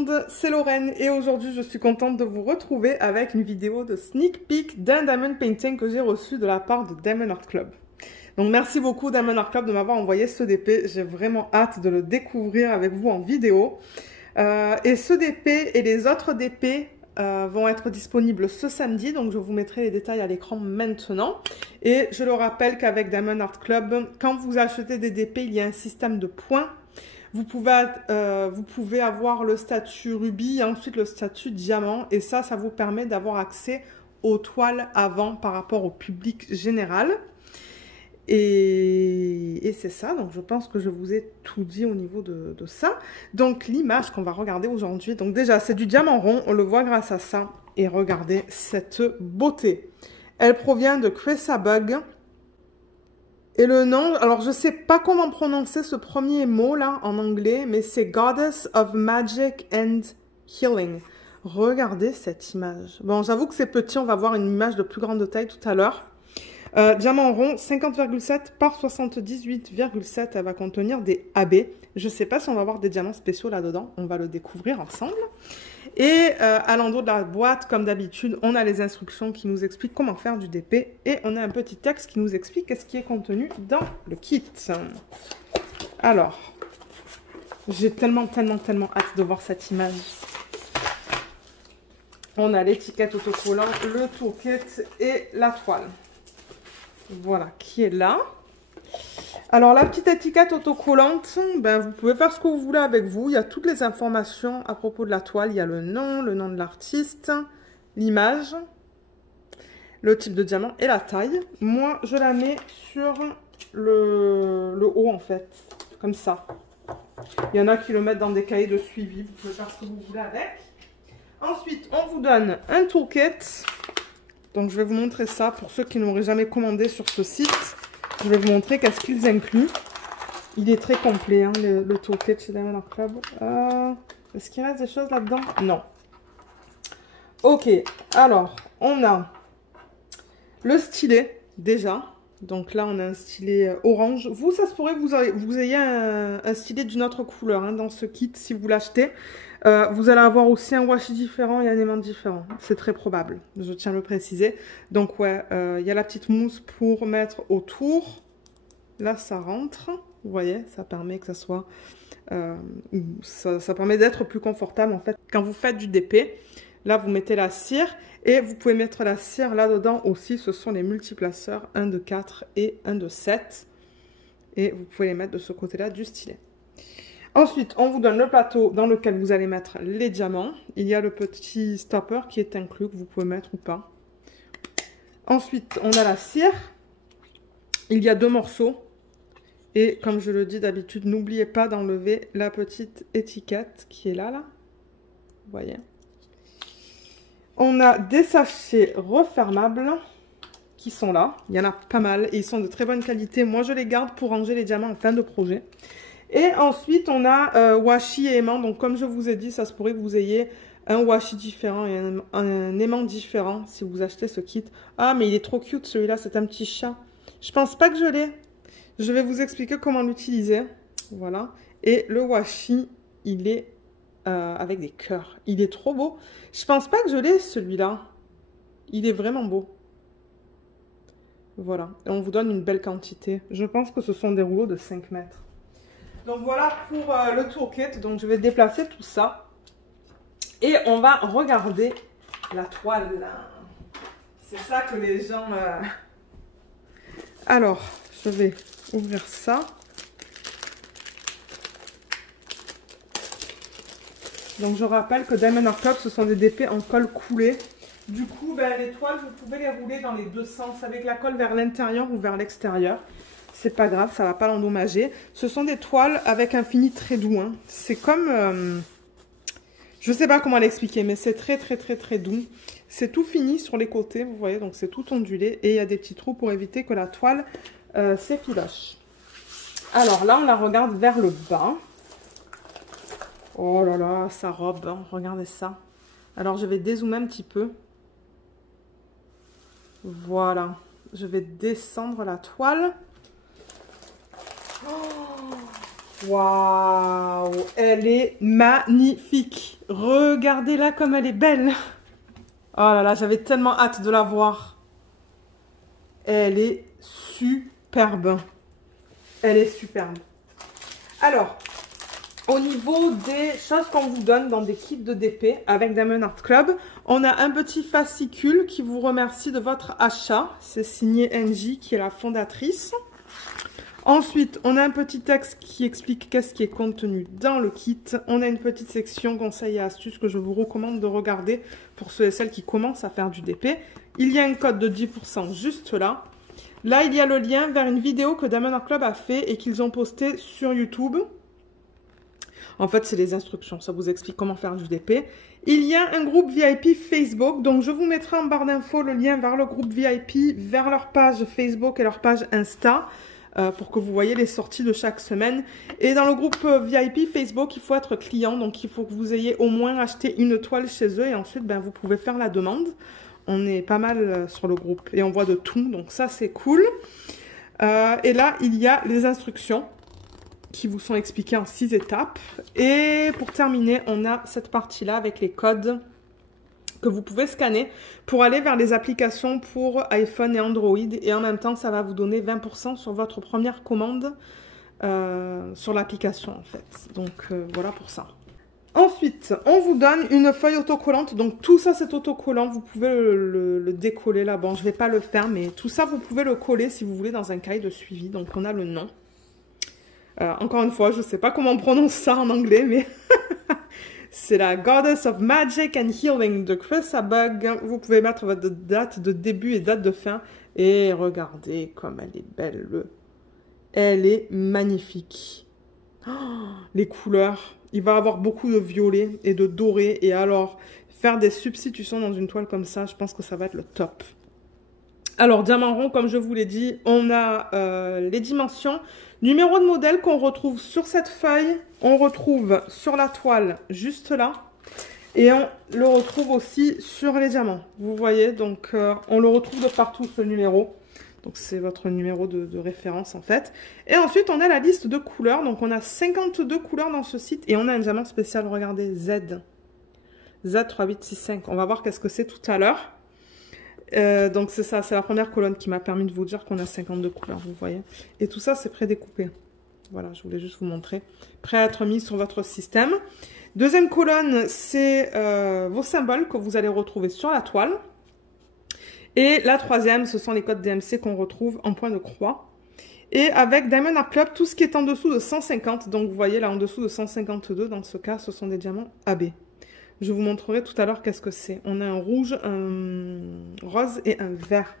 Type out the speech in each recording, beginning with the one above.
monde, c'est Lorraine et aujourd'hui je suis contente de vous retrouver avec une vidéo de sneak peek d'un diamond painting que j'ai reçu de la part de Diamond Art Club. Donc merci beaucoup Diamond Art Club de m'avoir envoyé ce DP, j'ai vraiment hâte de le découvrir avec vous en vidéo. Et ce DP et les autres DP vont être disponibles ce samedi, donc je vous mettrai les détails à l'écran maintenant. Et je le rappelle qu'avec Diamond Art Club, quand vous achetez des DP, il y a un système de points. Vous pouvez avoir le statut rubis et ensuite le statut diamant. Et ça vous permet d'avoir accès aux toiles avant par rapport au public général. Et c'est ça, donc je pense que je vous ai tout dit au niveau de ça. Donc l'image qu'on va regarder aujourd'hui, donc déjà c'est du diamant rond, on le voit grâce à ça. Et regardez cette beauté. Elle provient de Cressabug. Et le nom, alors je sais pas comment prononcer ce premier mot là en anglais, mais c'est Goddess of Magic and Healing. Regardez cette image. Bon, j'avoue que c'est petit, on va voir une image de plus grande taille tout à l'heure. Diamant rond, 50,7 par 78,7, elle va contenir des AB. Je sais pas si on va avoir des diamants spéciaux là-dedans, on va le découvrir ensemble. Et à l'endroit de la boîte, comme d'habitude, on a les instructions qui nous expliquent comment faire du DP. Et on a un petit texte qui nous explique qu'est-ce qui est contenu dans le kit. Alors, j'ai tellement hâte de voir cette image. On a l'étiquette autocollant, le toolkit et la toile. Voilà, qui est là. Alors, la petite étiquette autocollante, ben, vous pouvez faire ce que vous voulez avec vous. Il y a toutes les informations à propos de la toile. Il y a le nom de l'artiste, l'image, le type de diamant et la taille. Moi, je la mets sur le haut, en fait, comme ça. Il y en a qui le mettent dans des cahiers de suivi. Vous pouvez faire ce que vous voulez avec. Ensuite, on vous donne un toolkit. Donc, je vais vous montrer ça pour ceux qui n'auraient jamais commandé sur ce site. Je vais vous montrer qu'est-ce qu'ils incluent. Il est très complet, hein, le toolkit chez Diamond Art Club. Est-ce qu'il reste des choses là-dedans? Non. Ok, alors, on a le stylet, déjà. Donc là, on a un stylet orange. Vous, ça se pourrait que vous ayez un stylet d'une autre couleur hein, dans ce kit, si vous l'achetez. Vous allez avoir aussi un washi différent et un aimant différent. C'est très probable, je tiens à le préciser. Donc ouais, il y a la petite mousse pour mettre autour. Là, ça rentre. Vous voyez, ça permet que ça soit... ça permet d'être plus confortable, en fait. Quand vous faites du DP, là, vous mettez la cire. Et vous pouvez mettre la cire là-dedans aussi. Ce sont les multiplaceurs, un de 4 et un de 7. Et vous pouvez les mettre de ce côté-là du stylet. Ensuite, on vous donne le plateau dans lequel vous allez mettre les diamants. Il y a le petit stopper qui est inclus, que vous pouvez mettre ou pas. Ensuite, on a la cire. Il y a 2 morceaux. Et comme je le dis d'habitude, n'oubliez pas d'enlever la petite étiquette qui est là. Vous voyez. On a des sachets refermables qui sont là. Il y en a pas mal et ils sont de très bonne qualité. Moi, je les garde pour ranger les diamants en fin de projet. Et ensuite, on a washi et aimant. Donc, comme je vous ai dit, ça se pourrait que vous ayez un washi différent et un aimant différent si vous achetez ce kit. Ah, mais il est trop cute celui-là, c'est un petit chat. Je pense pas que je l'ai. Je vais vous expliquer comment l'utiliser. Voilà. Et le washi, il est avec des cœurs. Il est trop beau. Je pense pas que je l'ai celui-là. Il est vraiment beau. Voilà. Et on vous donne une belle quantité. Je pense que ce sont des rouleaux de 5 mètres. Donc voilà pour le toolkit. Donc je vais déplacer tout ça. Et on va regarder la toile. C'est ça que les gens... Alors, je vais ouvrir ça. Donc je rappelle que Diamond Art Club, ce sont des DP en colle coulée. Du coup, ben, les toiles, vous pouvez les rouler dans les deux sens, avec la colle vers l'intérieur ou vers l'extérieur. C'est pas grave, ça va pas l'endommager. Ce sont des toiles avec un fini très doux. Hein. C'est comme... je sais pas comment l'expliquer, mais c'est très doux. C'est tout fini sur les côtés, vous voyez, donc c'est tout ondulé. Et il y a des petits trous pour éviter que la toile s'effiloche. Alors là, on la regarde vers le bas. Oh là là, sa robe, hein, regardez ça. Alors je vais dézoomer un petit peu. Voilà, je vais descendre la toile. Oh, Waouh, elle est magnifique. Regardez-la comme elle est belle. Oh là là, j'avais tellement hâte de la voir. Elle est superbe. Elle est superbe. Alors, au niveau des choses qu'on vous donne dans des kits de DP avec Diamond Art Club, on a un petit fascicule qui vous remercie de votre achat. C'est signé NJ qui est la fondatrice. Ensuite, on a un petit texte qui explique qu'est-ce qui est contenu dans le kit. On a une petite section conseils et astuces que je vous recommande de regarder pour ceux et celles qui commencent à faire du DP. Il y a un code de 10% juste là. Là, il y a le lien vers une vidéo que Diamond Art Club a fait et qu'ils ont posté sur YouTube. En fait, c'est les instructions. Ça vous explique comment faire du DP. Il y a un groupe VIP Facebook. Donc, je vous mettrai en barre d'infos le lien vers le groupe VIP, vers leur page Facebook et leur page Insta. Pour que vous voyez les sorties de chaque semaine. Et dans le groupe VIP Facebook, il faut être client. Donc, il faut que vous ayez au moins acheté une toile chez eux. Et ensuite, ben, vous pouvez faire la demande. On est pas mal sur le groupe. Et on voit de tout. Donc, ça, c'est cool. Et là, il y a les instructions qui vous sont expliquées en 6 étapes. Et pour terminer, on a cette partie-là avec les codes que vous pouvez scanner pour aller vers les applications pour iPhone et Android. Et en même temps, ça va vous donner 20% sur votre première commande sur l'application, en fait. Donc, voilà pour ça. Ensuite, on vous donne une feuille autocollante. Donc, tout ça, c'est autocollant. Vous pouvez le décoller là. Bon, je ne vais pas le faire, mais tout ça, vous pouvez le coller si vous voulez dans un cahier de suivi. Donc, on a le nom. Encore une fois, je ne sais pas comment on prononce ça en anglais, mais... C'est la Goddess of Magic and Healing de Cressa Bug. Vous pouvez mettre votre date de début et date de fin. Et regardez comme elle est belle. Elle est magnifique. Oh, les couleurs. Il va y avoir beaucoup de violet et de doré. Et alors, faire des substitutions dans une toile comme ça, je pense que ça va être le top. Alors, diamant rond, comme je vous l'ai dit, on a les dimensions. Numéro de modèle qu'on retrouve sur cette feuille, on retrouve sur la toile juste là. Et on le retrouve aussi sur les diamants. Vous voyez, donc on le retrouve de partout ce numéro. Donc c'est votre numéro de référence en fait. Et ensuite on a la liste de couleurs. Donc on a 52 couleurs dans ce site. Et on a un diamant spécial, regardez, Z. Z3865. On va voir qu'est-ce que c'est tout à l'heure. Donc c'est ça, c'est la première colonne qui m'a permis de vous dire qu'on a 52 couleurs, vous voyez. Et tout ça, c'est prédécoupé. Voilà, je voulais juste vous montrer. Prêt à être mis sur votre système. Deuxième colonne, c'est vos symboles que vous allez retrouver sur la toile. Et la troisième, ce sont les codes DMC qu'on retrouve en point de croix. Et avec Diamond Art Club, tout ce qui est en dessous de 150, donc vous voyez là en dessous de 152, dans ce cas, ce sont des diamants AB. Je vous montrerai tout à l'heure qu'est-ce que c'est. On a un rouge, un rose et un vert.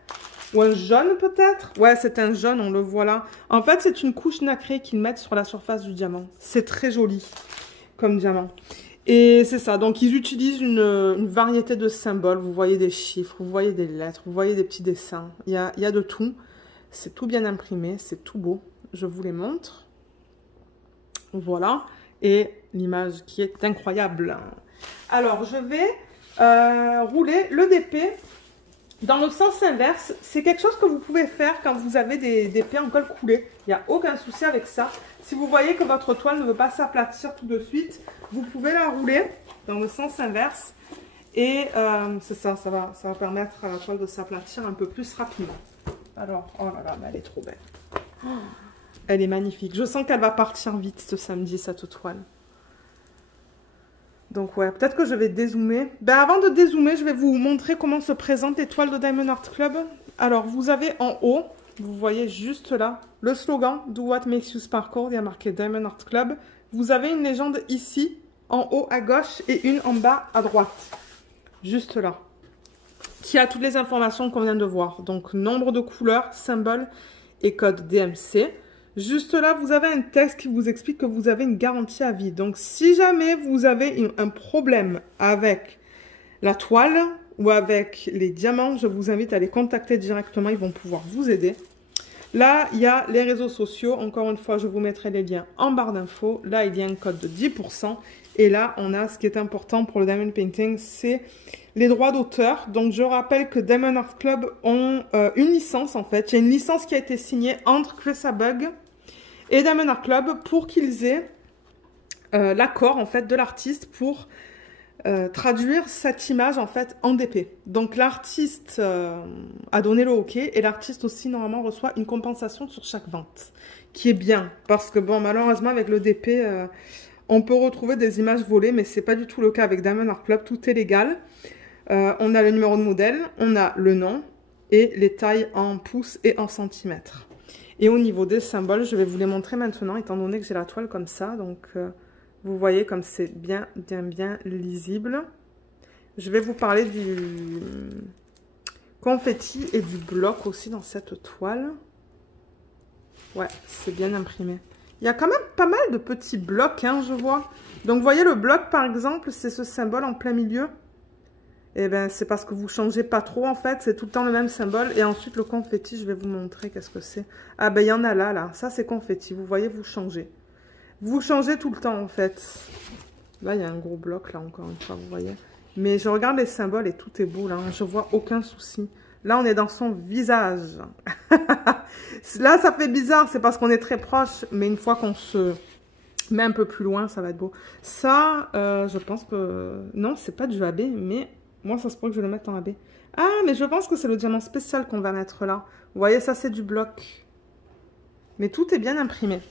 Ou un jaune peut-être? Ouais, c'est un jaune, on le voit là. En fait, c'est une couche nacrée qu'ils mettent sur la surface du diamant. C'est très joli comme diamant. Et c'est ça, donc ils utilisent une variété de symboles. Vous voyez des chiffres, vous voyez des lettres, vous voyez des petits dessins. Il y a de tout. C'est tout bien imprimé, c'est tout beau. Je vous les montre. Voilà. Et l'image qui est incroyable. Alors, je vais rouler le DP dans le sens inverse. C'est quelque chose que vous pouvez faire quand vous avez des DP en colle coulée. Il n'y a aucun souci avec ça. Si vous voyez que votre toile ne veut pas s'aplatir tout de suite, vous pouvez la rouler dans le sens inverse. Et c'est ça, ça va permettre à la toile de s'aplatir un peu plus rapidement. Alors, oh là là, mais elle est trop belle. Oh, elle est magnifique. Je sens qu'elle va partir vite ce samedi, cette toile. Donc ouais, peut-être que je vais dézoomer. Ben avant de dézoomer, je vais vous montrer comment se présentent les toiles de Diamond Art Club. Alors, vous avez en haut, vous voyez juste là, le slogan « Do what makes you sparkle ». Il y a marqué Diamond Art Club. Vous avez une légende ici, en haut à gauche, et une en bas à droite. Juste là. Qui a toutes les informations qu'on vient de voir. Donc, nombre de couleurs, symboles et code DMC. Juste là, vous avez un texte qui vous explique que vous avez une garantie à vie. Donc, si jamais vous avez un problème avec la toile ou avec les diamants, je vous invite à les contacter directement. Ils vont pouvoir vous aider. Là, il y a les réseaux sociaux. Encore une fois, je vous mettrai les liens en barre d'infos. Là, il y a un code de 10%. Et là, on a ce qui est important pour le Diamond Painting, c'est les droits d'auteur. Donc, je rappelle que Diamond Art Club ont une licence, en fait. Il y a une licence qui a été signée entre Cressa Bug et Diamond Art Club pour qu'ils aient l'accord en fait de l'artiste pour traduire cette image en fait en DP. Donc l'artiste a donné le OK et l'artiste aussi normalement reçoit une compensation sur chaque vente, qui est bien parce que bon malheureusement avec le DP on peut retrouver des images volées mais c'est pas du tout le cas avec Diamond Art Club, tout est légal. On a le numéro de modèle, on a le nom et les tailles en pouces et en centimètres. Et au niveau des symboles, je vais vous les montrer maintenant étant donné que j'ai la toile comme ça, donc vous voyez comme c'est bien lisible. Je vais vous parler du confetti et du bloc aussi dans cette toile. Ouais, c'est bien imprimé. Il y a quand même pas mal de petits blocs, hein, je vois. Donc, vous voyez le bloc, par exemple, c'est ce symbole en plein milieu. Et bien, c'est parce que vous ne changez pas trop, en fait. C'est tout le temps le même symbole. Et ensuite, le confetti, je vais vous montrer qu'est-ce que c'est. Ah, ben, il y en a là. Ça, c'est confetti. Vous voyez, vous changez. Vous changez tout le temps, en fait. Là, il y a un gros bloc, là, encore une fois, vous voyez. Mais je regarde les symboles et tout est beau, là. Je vois aucun souci. Là, on est dans son visage. Là, ça fait bizarre. C'est parce qu'on est très proche. Mais une fois qu'on se met un peu plus loin, ça va être beau. Ça, je pense que... Non, c'est pas du AB, mais moi, ça se pourrait que je le mette en AB. Ah, mais je pense que c'est le diamant spécial qu'on va mettre là. Vous voyez, ça, c'est du bloc. Mais tout est bien imprimé.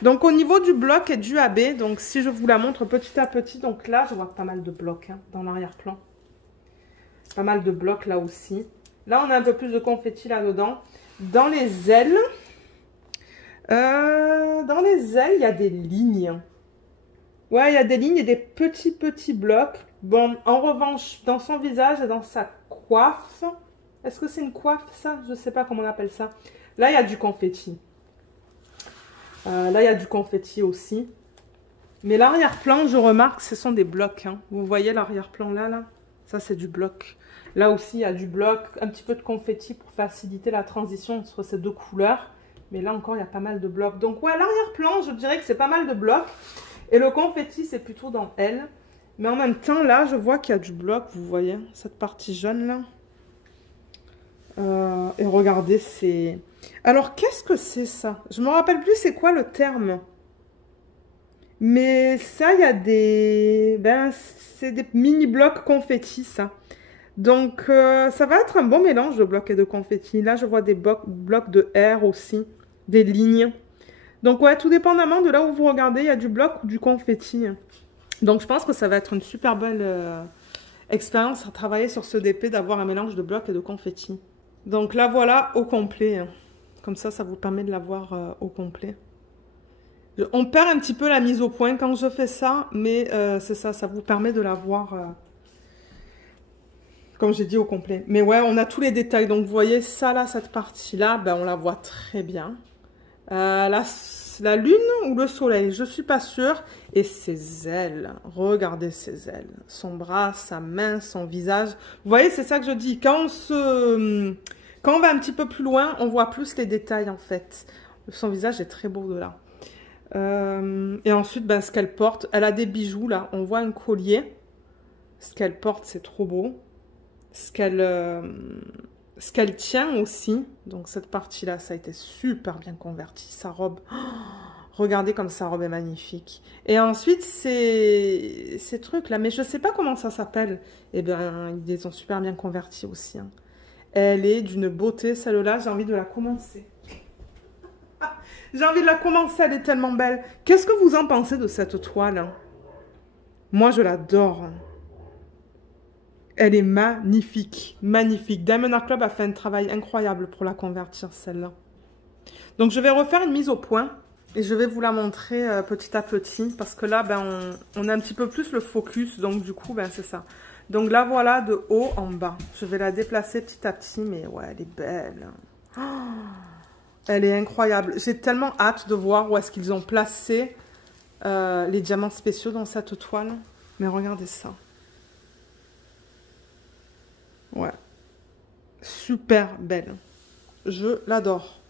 Donc, au niveau du bloc et du AB, donc si je vous la montre petit à petit, donc là, je vois pas mal de blocs hein, dans l'arrière-plan. Pas mal de blocs là aussi. Là, on a un peu plus de confetti là-dedans. Dans les ailes, il y a des lignes. Ouais, il y a des lignes et des petits blocs. Bon, en revanche, dans son visage et dans sa coiffe, est-ce que c'est une coiffe, ça? Je ne sais pas comment on appelle ça. Là, il y a du confetti. Là, il y a du confetti aussi. Mais l'arrière-plan, je remarque, ce sont des blocs. Hein. Vous voyez l'arrière-plan là? Ça, c'est du bloc. Là aussi, il y a du bloc, un petit peu de confetti pour faciliter la transition entre ces deux couleurs. Mais là encore, il y a pas mal de blocs. Donc, ouais, l'arrière-plan, je dirais que c'est pas mal de blocs. Et le confetti, c'est plutôt dans elle. Mais en même temps, là, je vois qu'il y a du bloc. Vous voyez, cette partie jaune là. Et regardez, c'est... Alors, qu'est-ce que c'est ça? Je me rappelle plus c'est quoi le terme. Mais ça, il y a des... Ben, c'est des mini-blocs confetti, ça. Donc, ça va être un bon mélange de blocs et de confetti. Là, je vois des blocs de R aussi, des lignes. Donc, ouais, tout dépendamment de là où vous regardez, il y a du bloc ou du confetti. Donc, je pense que ça va être une super belle expérience à travailler sur ce DP, d'avoir un mélange de blocs et de confetti. Donc là, voilà, au complet. Comme ça, ça vous permet de l'avoir au complet. On perd un petit peu la mise au point quand je fais ça, mais c'est ça, ça vous permet de l'avoir, comme j'ai dit, au complet. Mais ouais, on a tous les détails. Donc, vous voyez, ça là, cette partie-là, ben, on la voit très bien. La lune ou le soleil, je suis pas sûre. Et ses ailes, regardez ses ailes. Son bras, sa main, son visage. Vous voyez, c'est ça que je dis. Quand on va un petit peu plus loin, on voit plus les détails en fait. Son visage est très beau de là. Et ensuite, ben, ce qu'elle porte, elle a des bijoux là. On voit un collier. Ce qu'elle porte, c'est trop beau. Ce qu'elle tient aussi. Donc cette partie-là, ça a été super bien converti. Sa robe, oh, regardez comme sa robe est magnifique. Et ensuite, ces trucs-là, mais je ne sais pas comment ça s'appelle. Eh bien, ils les ont super bien convertis aussi. Hein. Elle est d'une beauté, celle-là, j'ai envie de la commencer. J'ai envie de la commencer, elle est tellement belle. Qu'est-ce que vous en pensez de cette toile? Hein? Moi, je l'adore. Elle est magnifique, magnifique. Diamond Art Club a fait un travail incroyable pour la convertir, celle-là. Donc, je vais refaire une mise au point et je vais vous la montrer petit à petit parce que là, ben, on a un petit peu plus le focus. Donc, du coup, ben, c'est ça. Donc, là, voilà, de haut en bas. Je vais la déplacer petit à petit, mais ouais, elle est belle. Oh, elle est incroyable. J'ai tellement hâte de voir où est-ce qu'ils ont placé les diamants spéciaux dans cette toile. Mais regardez ça. Ouais. Super belle. Je l'adore.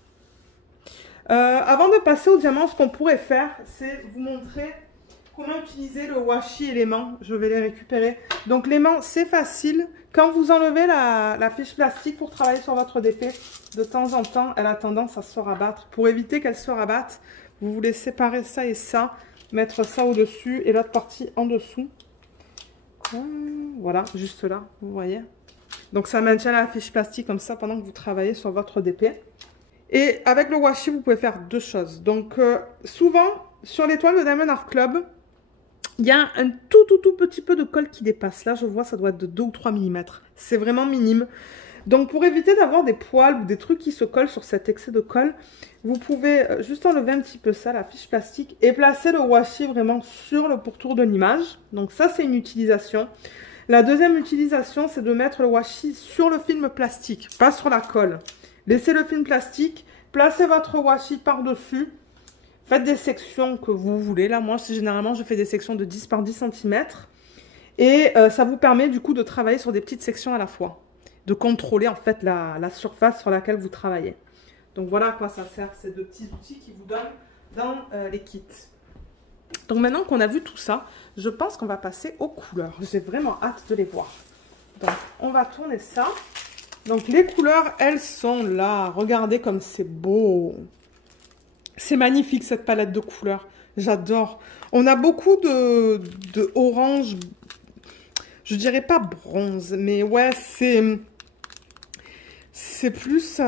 Avant de passer au diamant, ce qu'on pourrait faire, c'est vous montrer comment utiliser le washi élément. Je vais les récupérer. Donc l'aimant, c'est facile. Quand vous enlevez la fiche plastique pour travailler sur votre DP, de temps en temps, elle a tendance à se rabattre. Pour éviter qu'elle se rabatte, Vous voulez séparer ça et ça, mettre ça au-dessus et l'autre partie en dessous. Voilà, juste là, vous voyez. Donc ça maintient la fiche plastique comme ça pendant que vous travaillez sur votre DP. Et avec le washi, vous pouvez faire deux choses. Donc souvent, sur les toiles de Diamond Art Club, il y a un tout petit peu de colle qui dépasse. Là, je vois, ça doit être de 2 ou 3 mm. C'est vraiment minime. Donc pour éviter d'avoir des poils ou des trucs qui se collent sur cet excès de colle, vous pouvez juste enlever un petit peu ça, la fiche plastique, et placer le washi vraiment sur le pourtour de l'image. Donc ça, c'est une utilisation. La deuxième utilisation, c'est de mettre le washi sur le film plastique, pas sur la colle. Laissez le film plastique, placez votre washi par-dessus. Faites des sections que vous voulez. Là, moi, généralement, je fais des sections de 10 par 10 cm. Et ça vous permet du coup de travailler sur des petites sections à la fois. De contrôler en fait la surface sur laquelle vous travaillez. Donc voilà à quoi ça sert, ces deux petits outils qui vous donnent dans les kits. Donc maintenant qu'on a vu tout ça, je pense qu'on va passer aux couleurs. J'ai vraiment hâte de les voir. Donc on va tourner ça. Donc les couleurs, elles sont là. Regardez comme c'est beau. C'est magnifique cette palette de couleurs. J'adore. On a beaucoup de orange. Je dirais pas bronze, mais ouais, c'est plus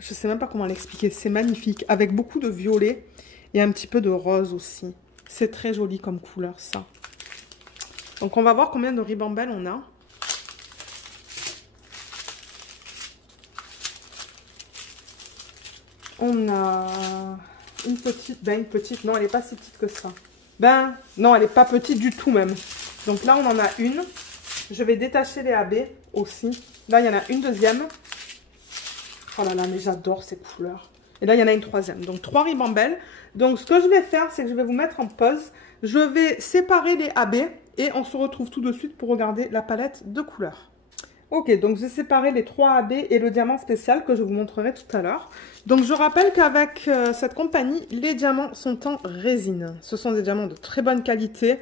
je sais même pas comment l'expliquer. C'est magnifique, avec beaucoup de violet et un petit peu de rose aussi. C'est très joli comme couleur, ça. Donc, on va voir combien de ribambelles on a. On a une petite, non, elle n'est pas si petite que ça. Non, elle n'est pas petite du tout même. Donc là, on en a une. Je vais détacher les AB aussi. Là, il y en a une deuxième. Oh là là, mais j'adore ces couleurs. Et là, il y en a une troisième. Donc, 3 ribambelles. Donc, ce que je vais faire, c'est que je vais vous mettre en pause. Je vais séparer les AB et on se retrouve tout de suite pour regarder la palette de couleurs. Ok, donc j'ai séparé les 3 AB et le diamant spécial que je vous montrerai tout à l'heure. Donc, je rappelle qu'avec cette compagnie, les diamants sont en résine. Ce sont des diamants de très bonne qualité.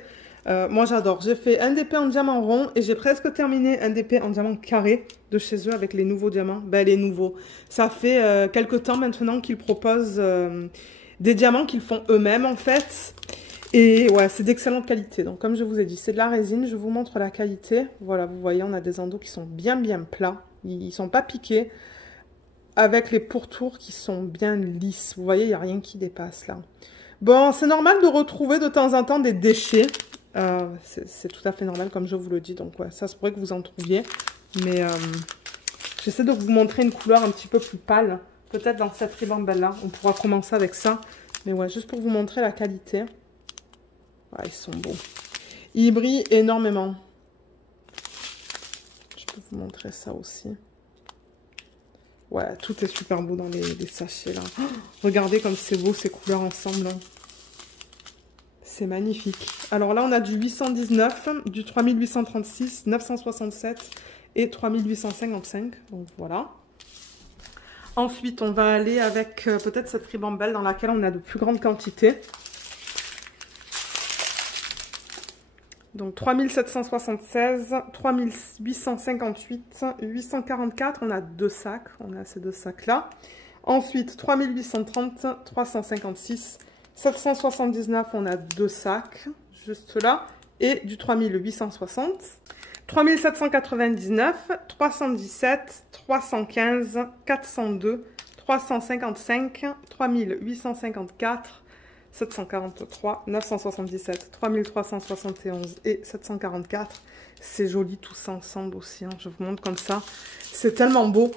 Moi, j'adore. J'ai fait un DP en diamant rond et j'ai presque terminé un DP en diamant carré de chez eux avec les nouveaux diamants. Les nouveaux. Ça fait quelques temps maintenant qu'ils proposent des diamants qu'ils font eux-mêmes, en fait. Et ouais, c'est d'excellente qualité. Donc, comme je vous ai dit, c'est de la résine. Je vous montre la qualité. Voilà, vous voyez, on a des endos qui sont bien plats. Ils ne sont pas piqués. Avec les pourtours qui sont bien lisses. Vous voyez, il n'y a rien qui dépasse là. Bon, c'est normal de retrouver de temps en temps des déchets. C'est tout à fait normal, comme je vous le dis. Donc, ouais, ça se pourrait que vous en trouviez. Mais j'essaie de vous montrer une couleur un petit peu plus pâle. Peut-être dans cette ribambelle-là. On pourra commencer avec ça. Mais ouais, juste pour vous montrer la qualité. Ouais, ils sont beaux. Ils brillent énormément. Je peux vous montrer ça aussi. Ouais, tout est super beau dans les sachets, là. Oh, regardez comme c'est beau, ces couleurs ensemble. Hein. C'est magnifique. Alors là, on a du 819, du 3836, 967 et 3855. Donc, voilà. Ensuite, on va aller avec peut-être cette ribambelle dans laquelle on a de plus grandes quantités. Donc 3776, 3858, 844, on a 2 sacs, on a ces 2 sacs-là. Ensuite, 3830, 356, 779, on a 2 sacs, juste là. Et du 3860, 3799, 317, 315, 402, 355, 3854, 743, 977, 3371 et 744. C'est joli tout ça ensemble aussi. Hein. Je vous montre comme ça. C'est tellement beau.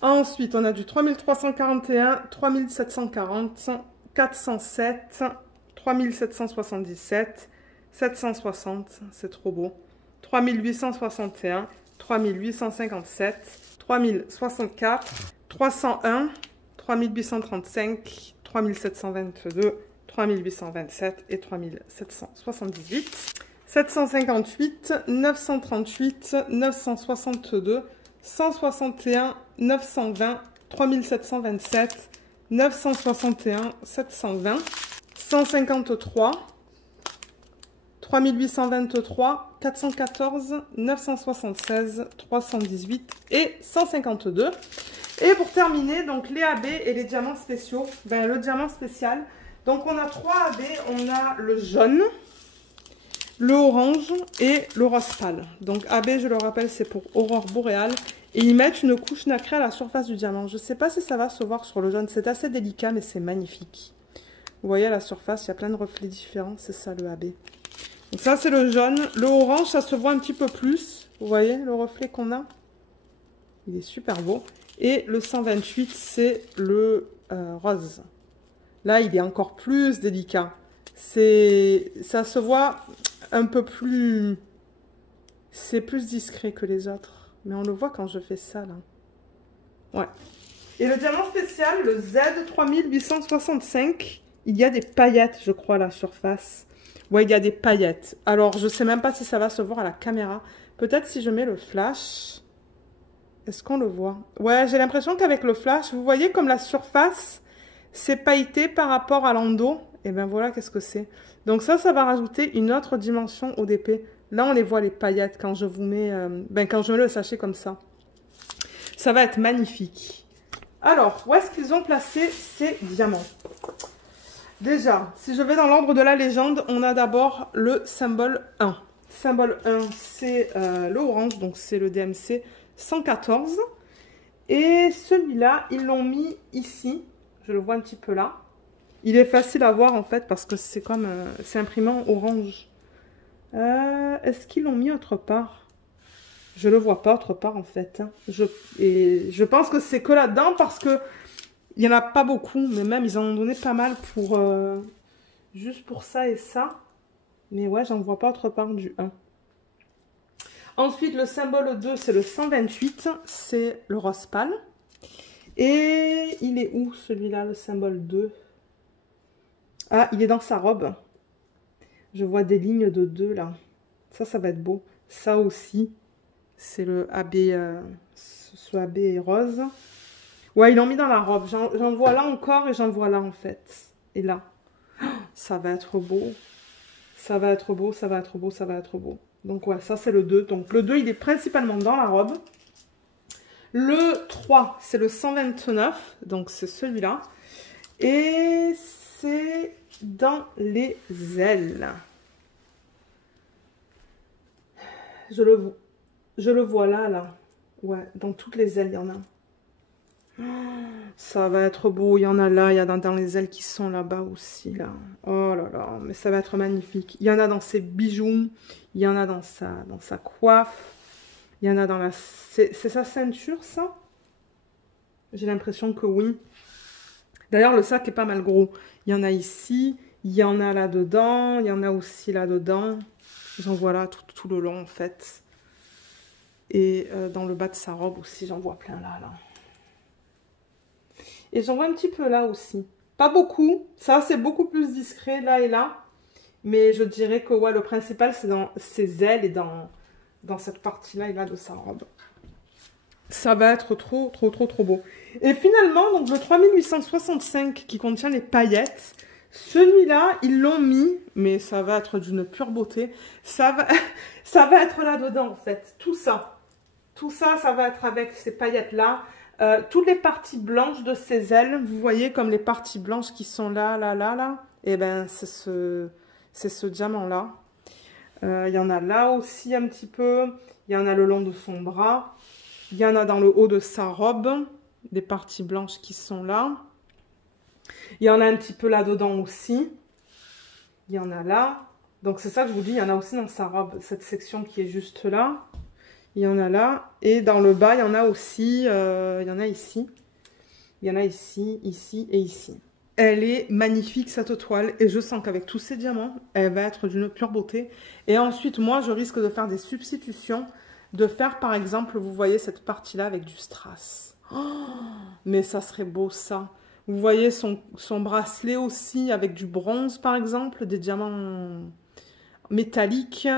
Ensuite, on a du 3341, 3740, 407, 3777, 760. C'est trop beau. 3861, 3857, 3064, 301, 3835, 3722, 3827 et 3778, 758, 938, 962, 161, 920, 3727, 961, 720, 153, 3823, 414, 976, 318 et 152. Et pour terminer, donc les AB et les diamants spéciaux. Ben, le diamant spécial. Donc on a 3 AB. On a le jaune, le orange et le rose pâle. Donc AB, je le rappelle, c'est pour aurore boréale. Et ils mettent une couche nacrée à la surface du diamant. Je ne sais pas si ça va se voir sur le jaune. C'est assez délicat, mais c'est magnifique. Vous voyez à la surface, il y a plein de reflets différents. C'est ça le AB. Donc ça, c'est le jaune. Le orange, ça se voit un petit peu plus. Vous voyez le reflet qu'on a? Il est super beau. Et le 128, c'est le rose. Là, il est encore plus délicat. Ça se voit un peu plus... C'est plus discret que les autres. Mais on le voit quand je fais ça, là. Ouais. Et le diamant spécial, le Z3865, il y a des paillettes, je crois, à la surface. Ouais, il y a des paillettes. Alors, je sais même pas si ça va se voir à la caméra. Peut-être si je mets le flash. Est-ce qu'on le voit? Ouais, j'ai l'impression qu'avec le flash, vous voyez comme la surface, c'est pailleté par rapport à l'endos. Et bien voilà, qu'est-ce que c'est. Donc ça va rajouter une autre dimension au DP. Là, on les voit, les paillettes, quand je vous mets, quand je mets le sachet comme ça. Ça va être magnifique. Alors, où est-ce qu'ils ont placé ces diamants? Déjà, si je vais dans l'ordre de la légende, on a d'abord le symbole 1. Symbole 1, c'est le orange, donc c'est le DMC 114. Et celui-là, ils l'ont mis ici. Je le vois un petit peu là. Il est facile à voir en fait parce que c'est comme c'est imprimé en orange. Est-ce qu'ils l'ont mis autre part? Je le vois pas autre part en fait. Hein. Je pense que c'est que là-dedans parce que il y en a pas beaucoup, mais même ils en ont donné pas mal pour juste pour ça et ça. Mais ouais, j'en vois pas autre part du 1. Ensuite, le symbole 2, c'est le 128, c'est le rose pâle. Et il est où celui-là, le symbole 2? Ah, il est dans sa robe. Je vois des lignes de 2 là. Ça va être beau. Ça aussi, c'est le AB, ce AB rose. Ouais, ils l'ont mis dans la robe. J'en vois là encore et j'en vois là en fait. Et là. Ça va être beau. Ça va être beau, ça va être beau, ça va être beau. Donc ouais, ça c'est le 2. Donc le 2, il est principalement dans la robe. Le 3, c'est le 129. Donc c'est celui-là. Et c'est dans les ailes. Je le vois là, là. Ouais, dans toutes les ailes, il y en a. Ça va être beau. Il y en a là, il y en a dans les ailes qui sont là-bas aussi, là. Oh là là, mais ça va être magnifique. Il y en a dans ses bijoux. Il y en a dans sa coiffe. Il y en a dans la... C'est sa ceinture, ça? J'ai l'impression que oui. D'ailleurs, le sac est pas mal gros. Il y en a ici. Il y en a là-dedans. Il y en a aussi là-dedans. J'en vois là tout le long, en fait. Et dans le bas de sa robe aussi, j'en vois plein là, là. Et j'en vois un petit peu là aussi. Pas beaucoup. Ça, c'est beaucoup plus discret là et là. Mais je dirais que ouais, le principal, c'est dans ses ailes et dans cette partie-là et là de sa robe. Ça va être trop beau. Et finalement, donc le 3865 qui contient les paillettes, celui-là, ils l'ont mis, mais ça va être d'une pure beauté. Ça va être là-dedans, en fait. Tout ça. Tout ça, ça va être avec ces paillettes-là. Toutes les parties blanches de ses ailes, vous voyez comme les parties blanches qui sont là, là, là, là. Et ben, c'est ce diamant-là. Il y en a là aussi un petit peu. Il y en a le long de son bras. Il y en a dans le haut de sa robe. Des parties blanches qui sont là. Il y en a un petit peu là-dedans aussi. Il y en a là. Donc c'est ça que je vous dis, il y en a aussi dans sa robe. Cette section qui est juste là. Il y en a là. Et dans le bas, il y en a aussi. Il y en a ici. Il y en a ici, ici et ici. Elle est magnifique cette toile. Et je sens qu'avec tous ces diamants, elle va être d'une pure beauté. Et ensuite, moi, je risque de faire des substitutions. De faire, par exemple, vous voyez cette partie-là avec du strass. Oh, mais ça serait beau, ça. Vous voyez son bracelet aussi avec du bronze, par exemple. Des diamants métalliques.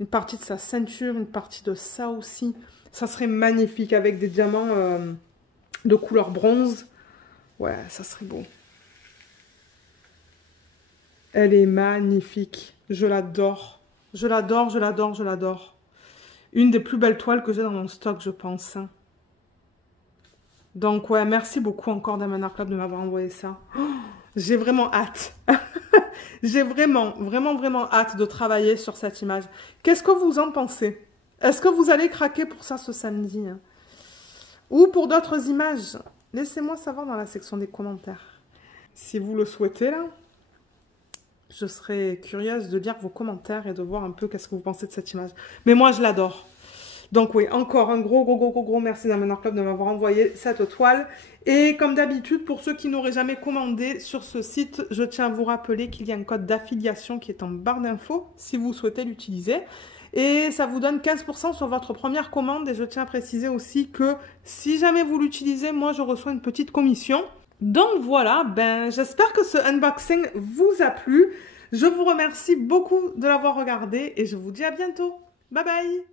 Une partie de sa ceinture, une partie de ça aussi. Ça serait magnifique avec des diamants de couleur bronze. Ouais, ça serait beau. Elle est magnifique. Je l'adore. Je l'adore, je l'adore, je l'adore. Une des plus belles toiles que j'ai dans mon stock, je pense. Donc, ouais, merci beaucoup encore Diamond Art Club de m'avoir envoyé ça. Oh, j'ai vraiment hâte. J'ai vraiment, vraiment, vraiment hâte de travailler sur cette image. Qu'est-ce que vous en pensez? Est-ce que vous allez craquer pour ça ce samedi, hein? Ou pour d'autres images? Laissez-moi savoir dans la section des commentaires. Si vous le souhaitez, là, je serais curieuse de lire vos commentaires et de voir un peu qu'est-ce que vous pensez de cette image. Mais moi, je l'adore. Donc oui, encore un gros merci Diamond Art Club de m'avoir envoyé cette toile. Et comme d'habitude, pour ceux qui n'auraient jamais commandé sur ce site, je tiens à vous rappeler qu'il y a un code d'affiliation qui est en barre d'infos si vous souhaitez l'utiliser. Et ça vous donne 15% sur votre première commande. Et je tiens à préciser aussi que si jamais vous l'utilisez, moi je reçois une petite commission. Donc voilà, ben j'espère que ce unboxing vous a plu. Je vous remercie beaucoup de l'avoir regardé et je vous dis à bientôt. Bye bye!